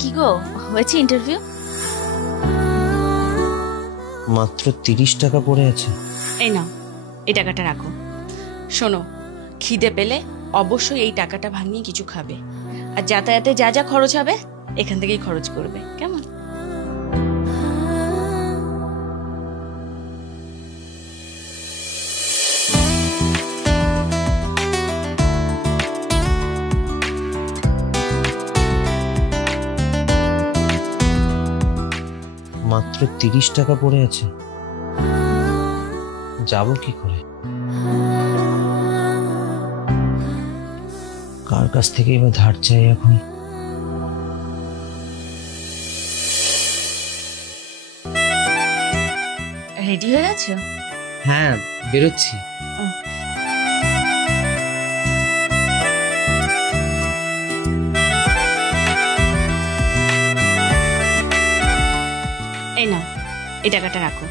কি গো, হয়েছে ইন্টারভিউ? মাত্র 30 টাকা পড়ে আছে। এই নাও, এই টাকাটা রাখো। শোনো, খিদে পেলে অবশ্যই এই টাকাটা ভাঙিয়ে কিছু খাবে, আর যাতায়াতে যা যা খরচ হবে এখান থেকেই খরচ করবে, কেমন? মাত্র 30 টাকা পড়ে আছে, যাবো কি করে? কার কাছ থেকে এবার ধার চাই এখন? রেডি হয়ে গেছো? হ্যাঁ, বেরোচ্ছি। এই নাও, এই টাকাটা রাখো।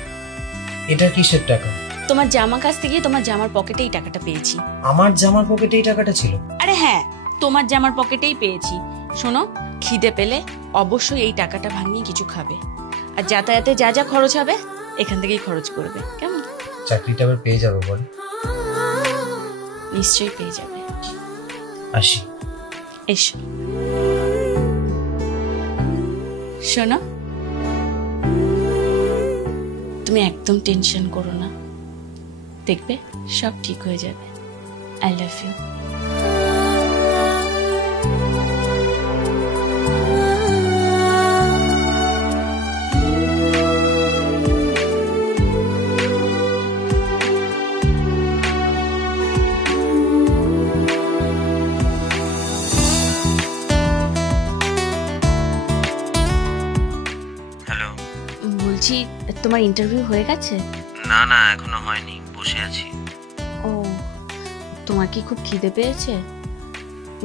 এটা কিসের টাকা? তোমার জামা কাচতে গিয়ে তোমার জামার পকেটে এই টাকাটা পেয়েছি। আমার জামার পকেটে এই টাকাটা ছিল? আরে হ্যাঁ, তোমার জামার পকেটেই পেয়েছি। শোনো, খিদে পেলে অবশ্যই এই টাকাটা ভাঙিয়ে কিছু খাবে, আর যাতায়াতে যা যা খরচ হবে এখান থেকেই খরচ করবে, কেমন? চাকরিটা আবার পেয়ে যাবো বল? নিশ্চয়ই পেয়ে যাবে। আসি। এসো। শোনো, তুমি একদম টেনশন করো না, দেখবে সব ঠিক হয়ে যাবে। I love you. হ্যালো, বলছি তোমার ইন্টারভিউ হয়ে গেছে? না না, এখনো হয়নি, বসে আছি। ও, তোমার কি খুব খিদে পেয়েছে?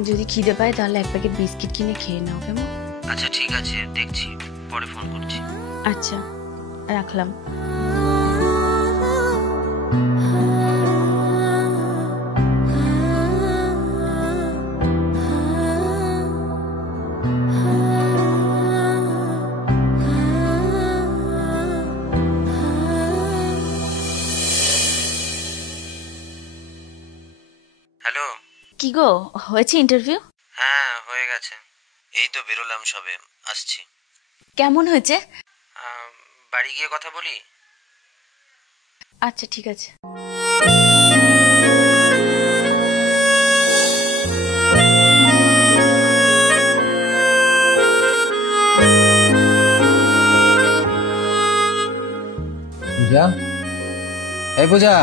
যদি খিদে পায় তাহলে এক প্যাকেট বিস্কিট কিনে খেয়ে নাও, কেমন? আচ্ছা ঠিক আছে, দেখছি, পরে ফোন করছি। আচ্ছা, রাখলাম। হ্যালো। কি গো, হয়েছে ইন্টারভিউ? হ্যাঁ, হয়ে গেছে, এই তো বেরোলাম সবে, আসছি। কেমন হয়েছে? বাড়ি গিয়ে কথা বলি। আচ্ছা ঠিক আছে। পূজা, এই পূজা।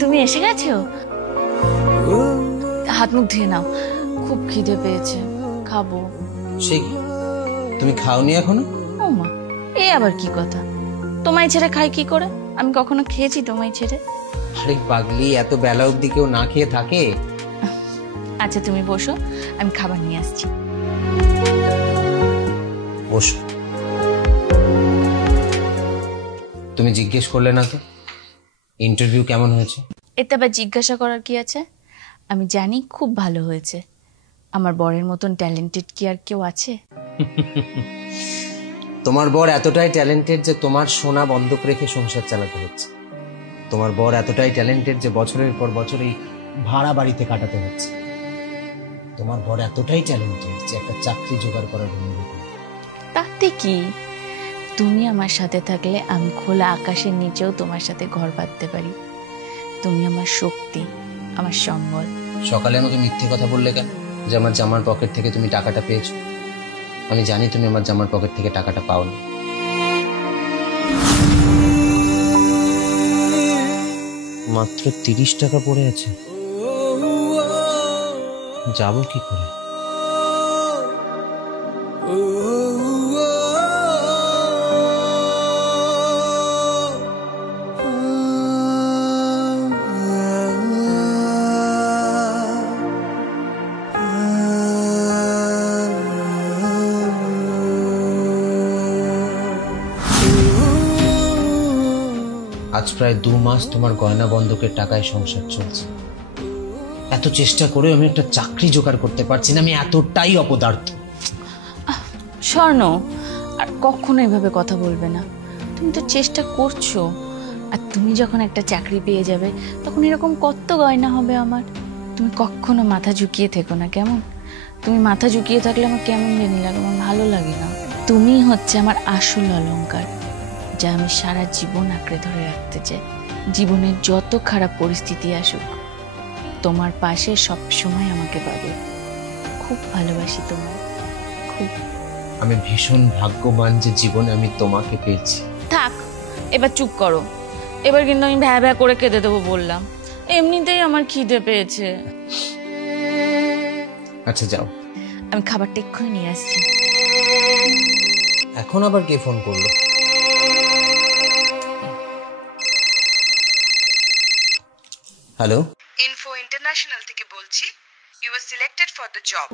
তুমি এসে গেছো? হাত মুখ ধুয়ে নাও, খুব খিদে পেয়েছে, খাবো। সে কি, তুমি খাওনি এখনো? ও মা, এ আবার কি কথা? তোমায় ছেড়ে খাই কি করে? আমি কখনো খেয়েছি তোমায় ছেড়ে? আরে পাগলি, এত বেলা অবধি কেউ না খেয়ে থাকে? আচ্ছা তুমি বসো, আমি খাবার নিয়ে আসছি। বসো। তুমি জিজ্ঞেস করলে না তো ইন্টারভিউ কেমন হয়েছে? এতে আবার জিজ্ঞাসা করার কি আছে? আমি জানি খুব ভালো হয়েছে। আমার বরের মতন ট্যালেন্টেড কি আর কেউ আছে? তোমার বর এতটাই ট্যালেন্টেড যে তোমার সোনা বন্ধক রেখে সংসার চালাতে হচ্ছে। তোমার বর এতটাই ট্যালেন্টেড যে বছরের পর বছর এই ভাড়া বাড়িতে কাটাতে হচ্ছে। তোমার বর এতটাই ট্যালেন্টেড যে একটা চাকরি জোগাড় করার ভূমিকা। তাতে কি, তুমি আমার সাথে থাকলে আমি খোলা আকাশের নিচেও তোমার সাথে ঘর বাঁধতে পারি। তুমি আমার শক্তি, আমার সম্বল। সকালে আমাকে মিথ্যে কথা বললে কেন যে আমার জামার পকেট থেকে তুমি টাকাটা পেয়েছো? আমি জানি তুমি আমার জামার পকেট থেকে টাকাটা পাওনি। মাত্র 30 টাকা পড়ে আছে, যাবো কি করে? আজ প্রায় 2 মাস তোমার গয়না বন্ধকের টাকায় সংসার চলছে। এত এত চেষ্টা করে আমি একটা চাকরি জোগাড় করতে পারছি না, আমি এতটাই অপদার্থ। স্বর্ণ, আর কখনো এভাবে কথা বলবে না। তুমি তো চেষ্টা করছো, আর তুমি যখন একটা চাকরি পেয়ে যাবে তখন এরকম কত গয়না হবে আমার। তুমি কখনো মাথা ঝুঁকিয়ে থেকো না, কেমন? তুমি মাথা ঝুঁকিয়ে থাকলে আমার কেমন জানি লাগে, আমার ভালো লাগে না। তুমি হচ্ছে আমার আসল অলংকার, যা আমি সারা জীবন আঁকড়ে ধরে রাখতে চাই। জীবনের যত খারাপ পরিস্থিতি আসুক, তোমার পাশে সব সময় আমাকে পাবে। খুব ভালোবাসি তোমায়, খুব। আমি ভীষণ ভাগ্যবান যে জীবনে আমি তোমাকে পেয়েছি। থাক, এবার চুপ করো। এবার কিন্তু আমি ভ্যা ভ্যা করে কেঁদে দেবো বললাম। এমনিতেই আমার খিদে পেয়েছে। আচ্ছা যাও, আমি খাবারটা এক্ষুনি নিয়ে আসছি। এখন আবার কে ফোন করলো? হ্যালো, ইনফো ইন্টারন্যাশনাল থেকে বলছি। You are selected for the job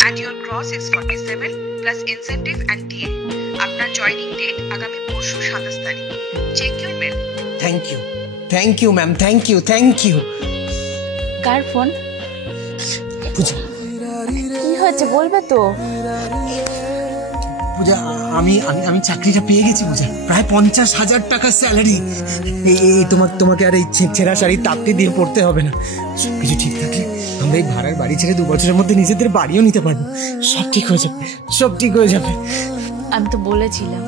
and your gross is 47 plus incentive and TA. আপনার জয়নিং ডেট আগামী পরশু 27 তারিখ। Check your mail. Thank you ma'am, thank you. কার ফোন? পূজা, কি হয়েছে বলবে তো? পূজা, আমি চাকরিটা পেয়ে গেছি পূজা। প্রায় 50,000 টাকা স্যালারি। এই তোমাকে আর এই ছেঁড়া শাড়ি তাপটি দিয়ে পড়তে হবে না। কিছু ঠিক থাকলে আমরা এই ভাড়ার বাড়ি ছেড়ে 2 বছরের মধ্যে নিজেদের বাড়িও নিতে পারবো। সব ঠিক হয়ে যাবে। আমি তো বলেছিলাম,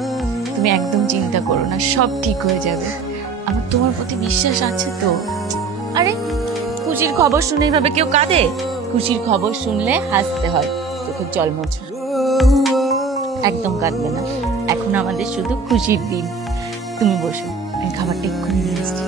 তুমি একদম চিন্তা করো না, সব ঠিক হয়ে যাবে। আমার তোমার প্রতি বিশ্বাস আছে তো। আরে, খুশির খবর শুনে এইভাবে কেউ কাঁদে? খুশির খবর শুনলে হাসতে হয়, চোখের জল মোছো। একদম কাঁদবে না, এখন আমাদের শুধু খুশির দিন। তুমি বসো, আমি খাবারটা এক্ষুনি নিয়ে আসছি।